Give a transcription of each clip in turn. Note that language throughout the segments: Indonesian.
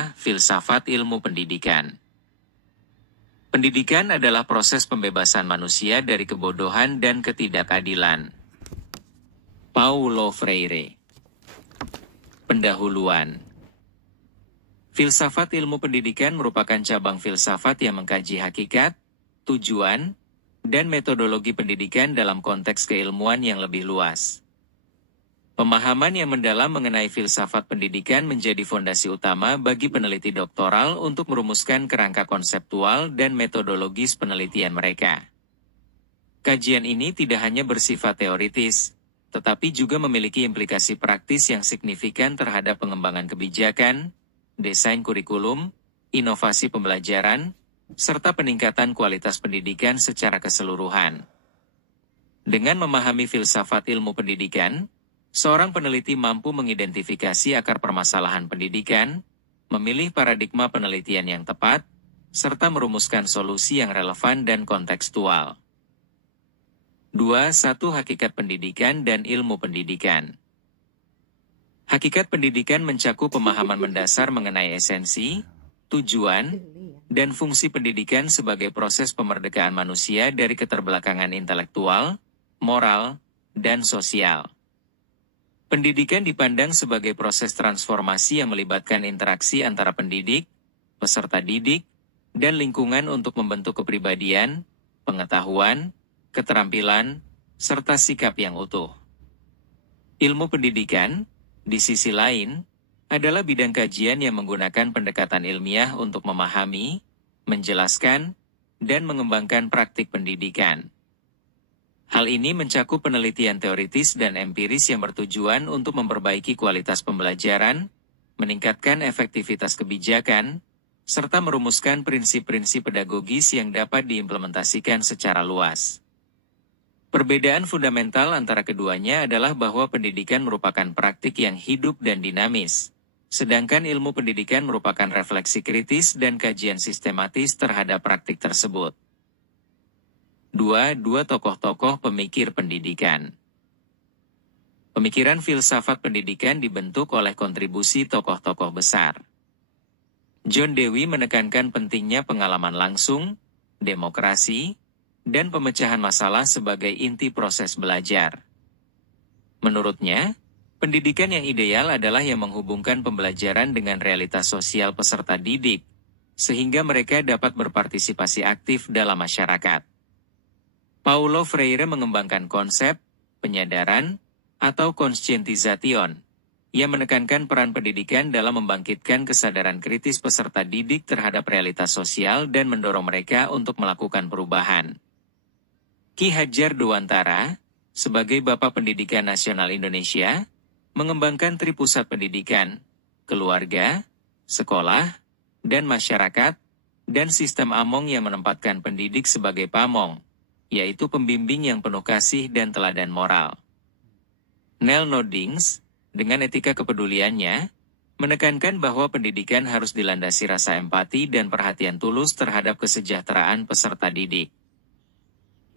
adalah filsafat ilmu pendidikan. Pendidikan adalah proses pembebasan manusia dari kebodohan dan ketidakadilan. Paulo Freire. Pendahuluan. Filsafat ilmu pendidikan merupakan cabang filsafat yang mengkaji hakikat, tujuan, dan metodologi pendidikan dalam konteks keilmuan yang lebih luas. Pemahaman yang mendalam mengenai filsafat pendidikan menjadi fondasi utama bagi peneliti doktoral untuk merumuskan kerangka konseptual dan metodologis penelitian mereka. Kajian ini tidak hanya bersifat teoritis, tetapi juga memiliki implikasi praktis yang signifikan terhadap pengembangan kebijakan, desain kurikulum, inovasi pembelajaran, serta peningkatan kualitas pendidikan secara keseluruhan. Dengan memahami filsafat ilmu pendidikan, seorang peneliti mampu mengidentifikasi akar permasalahan pendidikan, memilih paradigma penelitian yang tepat, serta merumuskan solusi yang relevan dan kontekstual. 2.1 Hakikat pendidikan dan ilmu pendidikan. Hakikat pendidikan mencakup pemahaman mendasar mengenai esensi, tujuan, dan fungsi pendidikan sebagai proses pemerdekaan manusia dari keterbelakangan intelektual, moral, dan sosial. Pendidikan dipandang sebagai proses transformasi yang melibatkan interaksi antara pendidik, peserta didik, dan lingkungan untuk membentuk kepribadian, pengetahuan, keterampilan, serta sikap yang utuh. Ilmu pendidikan, di sisi lain, adalah bidang kajian yang menggunakan pendekatan ilmiah untuk memahami, menjelaskan, dan mengembangkan praktik pendidikan. Hal ini mencakup penelitian teoritis dan empiris yang bertujuan untuk memperbaiki kualitas pembelajaran, meningkatkan efektivitas kebijakan, serta merumuskan prinsip-prinsip pedagogis yang dapat diimplementasikan secara luas. Perbedaan fundamental antara keduanya adalah bahwa pendidikan merupakan praktik yang hidup dan dinamis, sedangkan ilmu pendidikan merupakan refleksi kritis dan kajian sistematis terhadap praktik tersebut. 2. Tokoh-tokoh pemikir pendidikan. Pemikiran filsafat pendidikan dibentuk oleh kontribusi tokoh-tokoh besar. John Dewey menekankan pentingnya pengalaman langsung, demokrasi, dan pemecahan masalah sebagai inti proses belajar. Menurutnya, pendidikan yang ideal adalah yang menghubungkan pembelajaran dengan realitas sosial peserta didik, sehingga mereka dapat berpartisipasi aktif dalam masyarakat. Paulo Freire mengembangkan konsep, penyadaran, atau conscientization, yang menekankan peran pendidikan dalam membangkitkan kesadaran kritis peserta didik terhadap realitas sosial dan mendorong mereka untuk melakukan perubahan. Ki Hajar Dewantara, sebagai Bapak Pendidikan Nasional Indonesia, mengembangkan tripusat pendidikan, keluarga, sekolah, dan masyarakat, dan sistem Among yang menempatkan pendidik sebagai pamong, yaitu pembimbing yang penuh kasih dan teladan moral. Neil Nordings, dengan etika kepeduliannya, menekankan bahwa pendidikan harus dilandasi rasa empati dan perhatian tulus terhadap kesejahteraan peserta didik.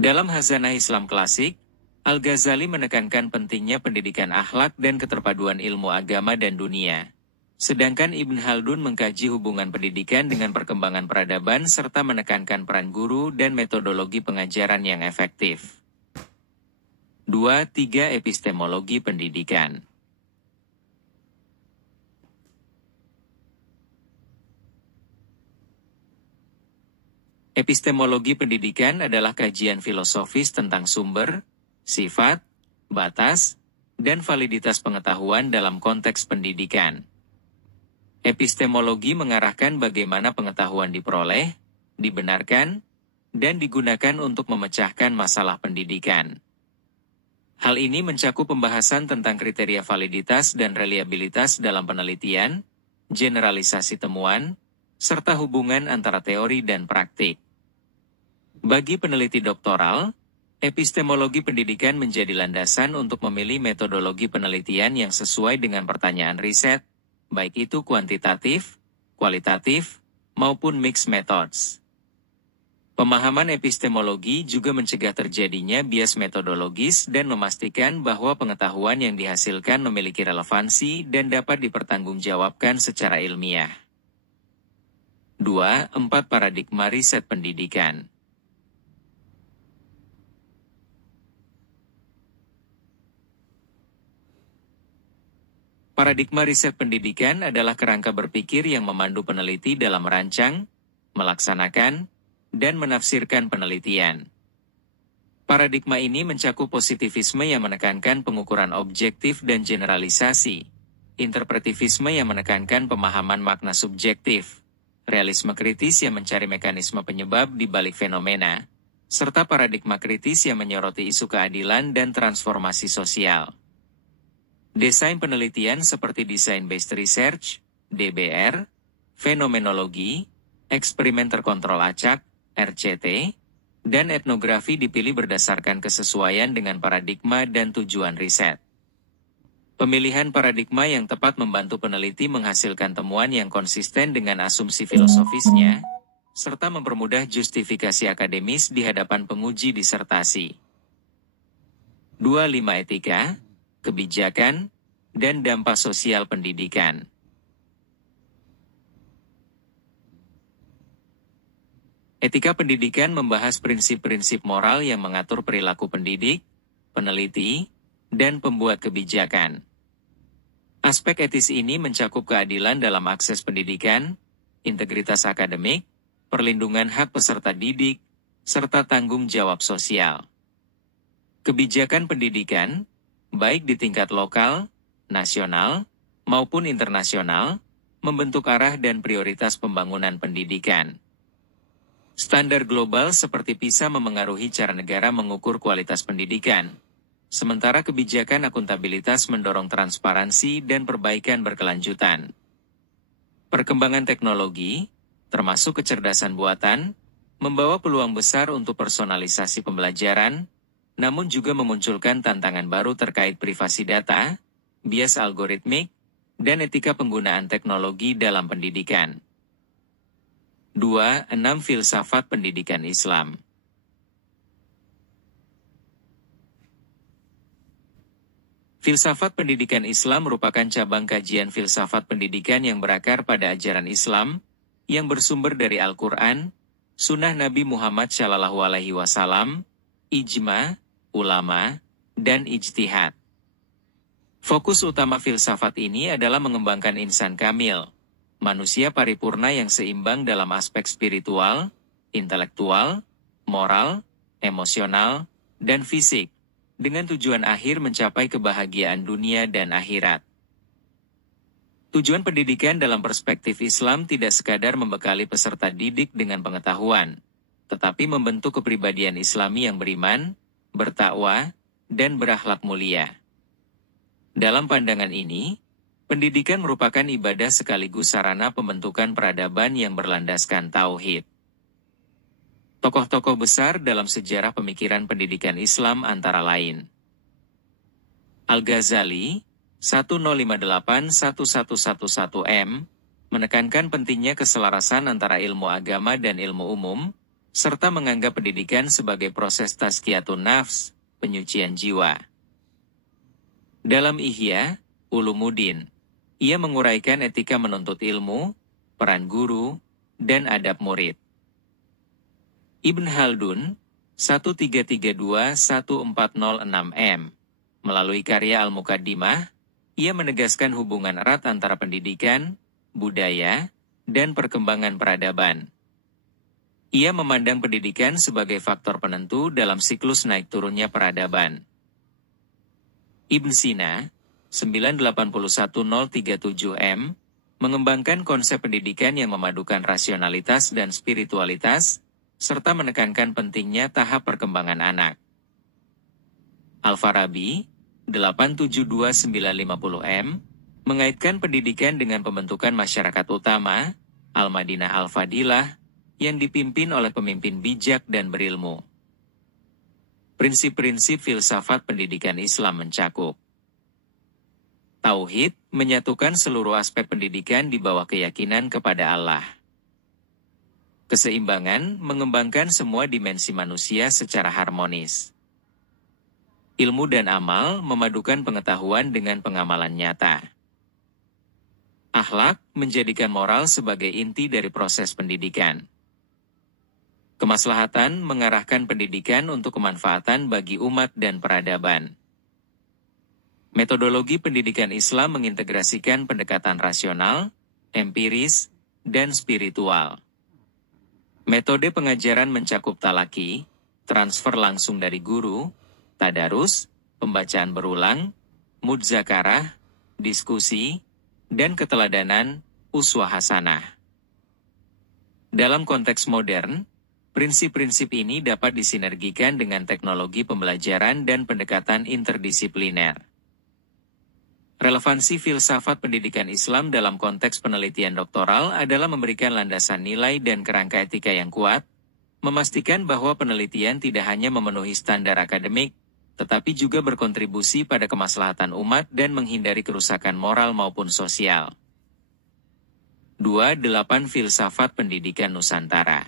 Dalam Khazanah Islam Klasik, Al-Ghazali menekankan pentingnya pendidikan akhlak dan keterpaduan ilmu agama dan dunia. Sedangkan Ibn Khaldun mengkaji hubungan pendidikan dengan perkembangan peradaban serta menekankan peran guru dan metodologi pengajaran yang efektif. 2.3 Epistemologi pendidikan. Epistemologi pendidikan adalah kajian filosofis tentang sumber, sifat, batas, dan validitas pengetahuan dalam konteks pendidikan. Epistemologi mengarahkan bagaimana pengetahuan diperoleh, dibenarkan, dan digunakan untuk memecahkan masalah pendidikan. Hal ini mencakup pembahasan tentang kriteria validitas dan reliabilitas dalam penelitian, generalisasi temuan, serta hubungan antara teori dan praktik. Bagi peneliti doktoral, epistemologi pendidikan menjadi landasan untuk memilih metodologi penelitian yang sesuai dengan pertanyaan riset, baik itu kuantitatif, kualitatif, maupun mixed methods. Pemahaman epistemologi juga mencegah terjadinya bias metodologis dan memastikan bahwa pengetahuan yang dihasilkan memiliki relevansi dan dapat dipertanggungjawabkan secara ilmiah. 4 Paradigma riset pendidikan. Paradigma riset pendidikan adalah kerangka berpikir yang memandu peneliti dalam merancang, melaksanakan, dan menafsirkan penelitian. Paradigma ini mencakup positivisme yang menekankan pengukuran objektif dan generalisasi, interpretivisme yang menekankan pemahaman makna subjektif, realisme kritis yang mencari mekanisme penyebab di balik fenomena, serta paradigma kritis yang menyoroti isu keadilan dan transformasi sosial. Desain penelitian seperti Design-Based Research, DBR, fenomenologi, eksperimen terkontrol acak, RCT, dan etnografi dipilih berdasarkan kesesuaian dengan paradigma dan tujuan riset. Pemilihan paradigma yang tepat membantu peneliti menghasilkan temuan yang konsisten dengan asumsi filosofisnya, serta mempermudah justifikasi akademis di hadapan penguji disertasi. 25 Etika, kebijakan, dan dampak sosial pendidikan. Etika pendidikan membahas prinsip-prinsip moral yang mengatur perilaku pendidik, peneliti, dan pembuat kebijakan. Aspek etis ini mencakup keadilan dalam akses pendidikan, integritas akademik, perlindungan hak peserta didik, serta tanggung jawab sosial. Kebijakan pendidikan, baik di tingkat lokal, nasional, maupun internasional, membentuk arah dan prioritas pembangunan pendidikan. Standar global seperti PISA memengaruhi cara negara mengukur kualitas pendidikan, sementara kebijakan akuntabilitas mendorong transparansi dan perbaikan berkelanjutan. Perkembangan teknologi, termasuk kecerdasan buatan, membawa peluang besar untuk personalisasi pembelajaran, namun juga memunculkan tantangan baru terkait privasi data, bias algoritmik, dan etika penggunaan teknologi dalam pendidikan. 6 Filsafat pendidikan Islam. Filsafat pendidikan Islam merupakan cabang kajian filsafat pendidikan yang berakar pada ajaran Islam, yang bersumber dari Al-Quran, Sunnah Nabi Muhammad SAW, ijma, ulama, dan ijtihad. Fokus utama filsafat ini adalah mengembangkan insan kamil, manusia paripurna yang seimbang dalam aspek spiritual, intelektual, moral, emosional, dan fisik, dengan tujuan akhir mencapai kebahagiaan dunia dan akhirat. Tujuan pendidikan dalam perspektif Islam tidak sekadar membekali peserta didik dengan pengetahuan, tetapi membentuk kepribadian Islami yang beriman, bertakwa, dan berakhlak mulia. Dalam pandangan ini, pendidikan merupakan ibadah sekaligus sarana pembentukan peradaban yang berlandaskan tauhid. Tokoh-tokoh besar dalam sejarah pemikiran pendidikan Islam antara lain Al-Ghazali, 1058-1111M, menekankan pentingnya keselarasan antara ilmu agama dan ilmu umum, serta menganggap pendidikan sebagai proses tazkiyatun nafs, penyucian jiwa. Dalam Ihya Ulumuddin, ia menguraikan etika menuntut ilmu, peran guru, dan adab murid. Ibn Khaldun, 1332-1406M, melalui karya Al-Muqaddimah, ia menegaskan hubungan erat antara pendidikan, budaya, dan perkembangan peradaban. Ia memandang pendidikan sebagai faktor penentu dalam siklus naik turunnya peradaban. Ibn Sina, 981037M, mengembangkan konsep pendidikan yang memadukan rasionalitas dan spiritualitas, serta menekankan pentingnya tahap perkembangan anak. Al-Farabi, 872950M, mengaitkan pendidikan dengan pembentukan masyarakat utama, Al-Madinah Al-Fadilah, yang dipimpin oleh pemimpin bijak dan berilmu. Prinsip-prinsip filsafat pendidikan Islam mencakup Tauhid, menyatukan seluruh aspek pendidikan di bawah keyakinan kepada Allah. Keseimbangan, mengembangkan semua dimensi manusia secara harmonis. Ilmu dan amal, memadukan pengetahuan dengan pengamalan nyata. Akhlak menjadikan moral sebagai inti dari proses pendidikan. Kemaslahatan mengarahkan pendidikan untuk kemanfaatan bagi umat dan peradaban. Metodologi pendidikan Islam mengintegrasikan pendekatan rasional, empiris, dan spiritual. Metode pengajaran mencakup talaki, transfer langsung dari guru, tadarus, pembacaan berulang, mudzakarah, diskusi, dan keteladanan, uswah hasanah. Dalam konteks modern, prinsip-prinsip ini dapat disinergikan dengan teknologi pembelajaran dan pendekatan interdisipliner. Relevansi filsafat pendidikan Islam dalam konteks penelitian doktoral adalah memberikan landasan nilai dan kerangka etika yang kuat, memastikan bahwa penelitian tidak hanya memenuhi standar akademik, tetapi juga berkontribusi pada kemaslahatan umat dan menghindari kerusakan moral maupun sosial. 28 Filsafat Pendidikan Nusantara.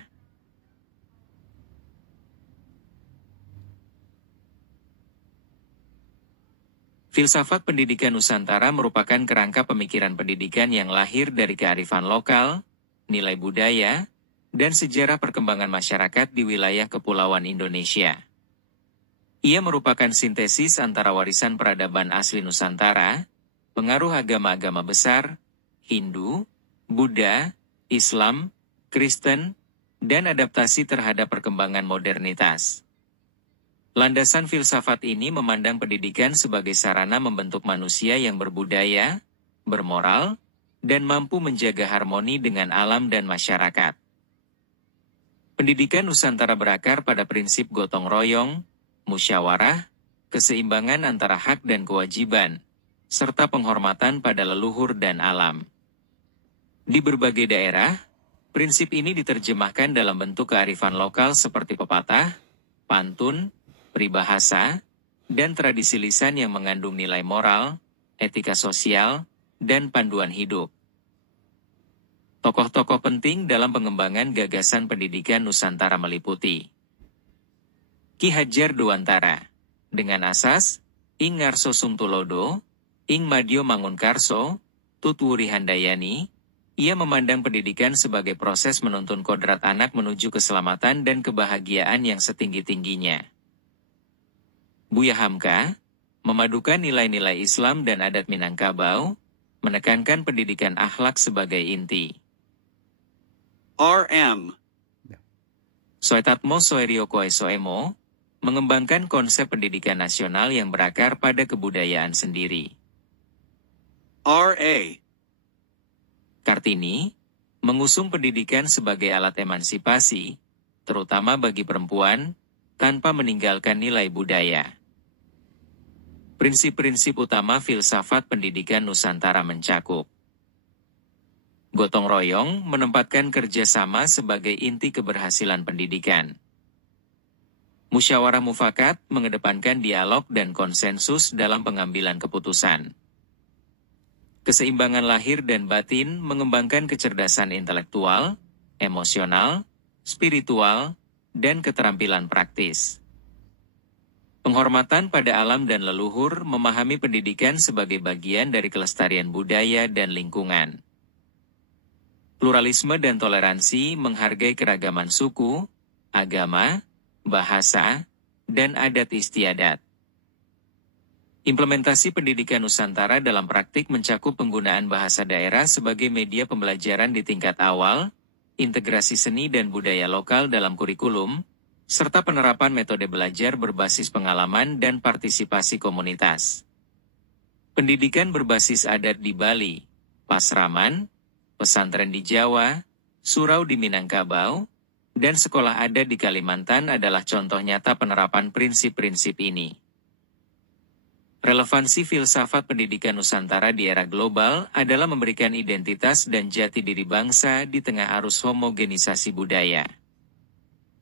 Filsafat pendidikan Nusantara merupakan kerangka pemikiran pendidikan yang lahir dari kearifan lokal, nilai budaya, dan sejarah perkembangan masyarakat di wilayah kepulauan Indonesia. Ia merupakan sintesis antara warisan peradaban asli Nusantara, pengaruh agama-agama besar, Hindu, Buddha, Islam, Kristen, dan adaptasi terhadap perkembangan modernitas. Landasan filsafat ini memandang pendidikan sebagai sarana membentuk manusia yang berbudaya, bermoral, dan mampu menjaga harmoni dengan alam dan masyarakat. Pendidikan Nusantara berakar pada prinsip gotong royong, musyawarah, keseimbangan antara hak dan kewajiban, serta penghormatan pada leluhur dan alam. Di berbagai daerah, prinsip ini diterjemahkan dalam bentuk kearifan lokal seperti pepatah, pantun, peribahasa, dan tradisi lisan yang mengandung nilai moral, etika sosial, dan panduan hidup. Tokoh-tokoh penting dalam pengembangan gagasan pendidikan Nusantara meliputi Ki Hadjar Dewantara, dengan asas Ing Ngarso Sumtulodo, Ing Madyo Mangunkarso, Tutwuri Handayani, ia memandang pendidikan sebagai proses menuntun kodrat anak menuju keselamatan dan kebahagiaan yang setinggi-tingginya. Buya Hamka, memadukan nilai-nilai Islam dan adat Minangkabau, menekankan pendidikan akhlak sebagai inti. RM. Soetatmo Soeryoko Soemo, mengembangkan konsep pendidikan nasional yang berakar pada kebudayaan sendiri. RA. Kartini, mengusung pendidikan sebagai alat emansipasi, terutama bagi perempuan, tanpa meninggalkan nilai budaya. Prinsip-prinsip utama filsafat pendidikan Nusantara mencakup gotong royong menempatkan kerjasama sebagai inti keberhasilan pendidikan. Musyawarah mufakat mengedepankan dialog dan konsensus dalam pengambilan keputusan. Keseimbangan lahir dan batin mengembangkan kecerdasan intelektual, emosional, spiritual, dan keterampilan praktis. Penghormatan pada alam dan leluhur memahami pendidikan sebagai bagian dari kelestarian budaya dan lingkungan. Pluralisme dan toleransi menghargai keragaman suku, agama, bahasa, dan adat istiadat. Implementasi pendidikan Nusantara dalam praktik mencakup penggunaan bahasa daerah sebagai media pembelajaran di tingkat awal, integrasi seni dan budaya lokal dalam kurikulum, serta penerapan metode belajar berbasis pengalaman dan partisipasi komunitas. Pendidikan berbasis adat di Bali, Pasraman, pesantren di Jawa, surau di Minangkabau, dan sekolah adat di Kalimantan adalah contoh nyata penerapan prinsip-prinsip ini. Relevansi filsafat pendidikan Nusantara di era global adalah memberikan identitas dan jati diri bangsa di tengah arus homogenisasi budaya.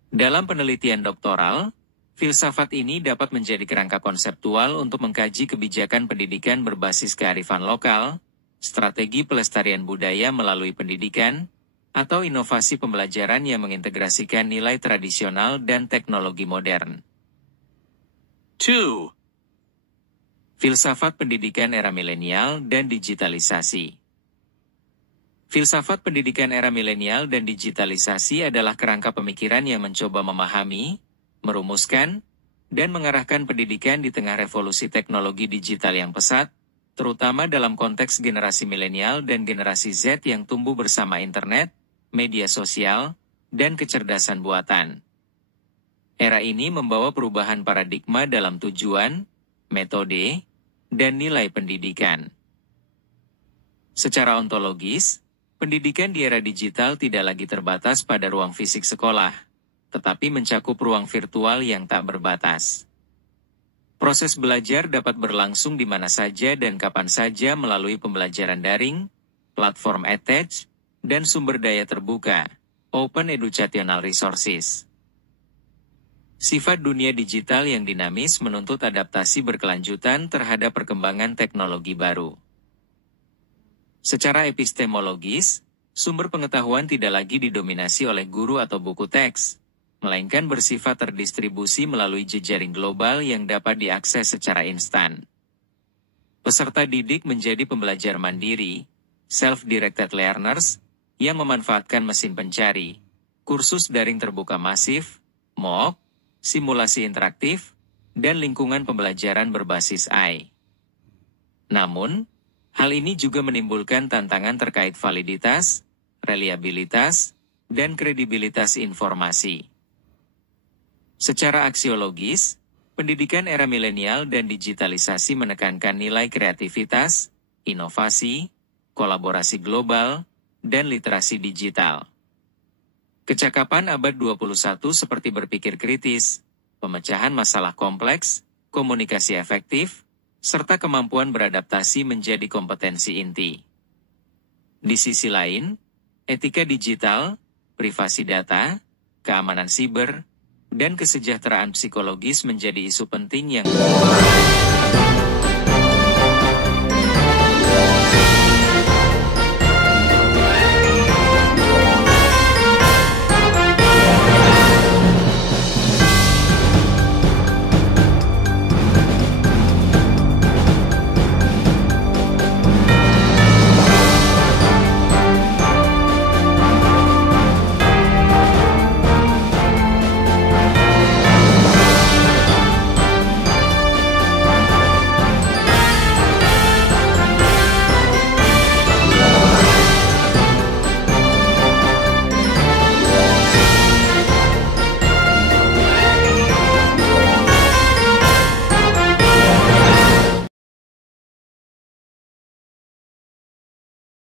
Dalam penelitian doktoral, filsafat ini dapat menjadi kerangka konseptual untuk mengkaji kebijakan pendidikan berbasis kearifan lokal, strategi pelestarian budaya melalui pendidikan, atau inovasi pembelajaran yang mengintegrasikan nilai tradisional dan teknologi modern. 2. Filsafat pendidikan era milenial dan digitalisasi. Filsafat pendidikan era milenial dan digitalisasi adalah kerangka pemikiran yang mencoba memahami, merumuskan, dan mengarahkan pendidikan di tengah revolusi teknologi digital yang pesat, terutama dalam konteks generasi milenial dan generasi Z yang tumbuh bersama internet, media sosial, dan kecerdasan buatan. Era ini membawa perubahan paradigma dalam tujuan, metode, dan nilai pendidikan. Secara ontologis, pendidikan di era digital tidak lagi terbatas pada ruang fisik sekolah, tetapi mencakup ruang virtual yang tak berbatas. Proses belajar dapat berlangsung di mana saja dan kapan saja melalui pembelajaran daring, platform edtech, dan sumber daya terbuka, open educational resources. Sifat dunia digital yang dinamis menuntut adaptasi berkelanjutan terhadap perkembangan teknologi baru. Secara epistemologis, sumber pengetahuan tidak lagi didominasi oleh guru atau buku teks, melainkan bersifat terdistribusi melalui jejaring global yang dapat diakses secara instan. Peserta didik menjadi pembelajar mandiri, self-directed learners, yang memanfaatkan mesin pencari, kursus daring terbuka masif, MOOC, simulasi interaktif, dan lingkungan pembelajaran berbasis AI. Namun, hal ini juga menimbulkan tantangan terkait validitas, reliabilitas, dan kredibilitas informasi. Secara aksiologis, pendidikan era milenial dan digitalisasi menekankan nilai kreativitas, inovasi, kolaborasi global, dan literasi digital. Kecakapan abad 21 seperti berpikir kritis, pemecahan masalah kompleks, komunikasi efektif, serta kemampuan beradaptasi menjadi kompetensi inti. Di sisi lain, etika digital, privasi data, keamanan siber, dan kesejahteraan psikologis menjadi isu penting yang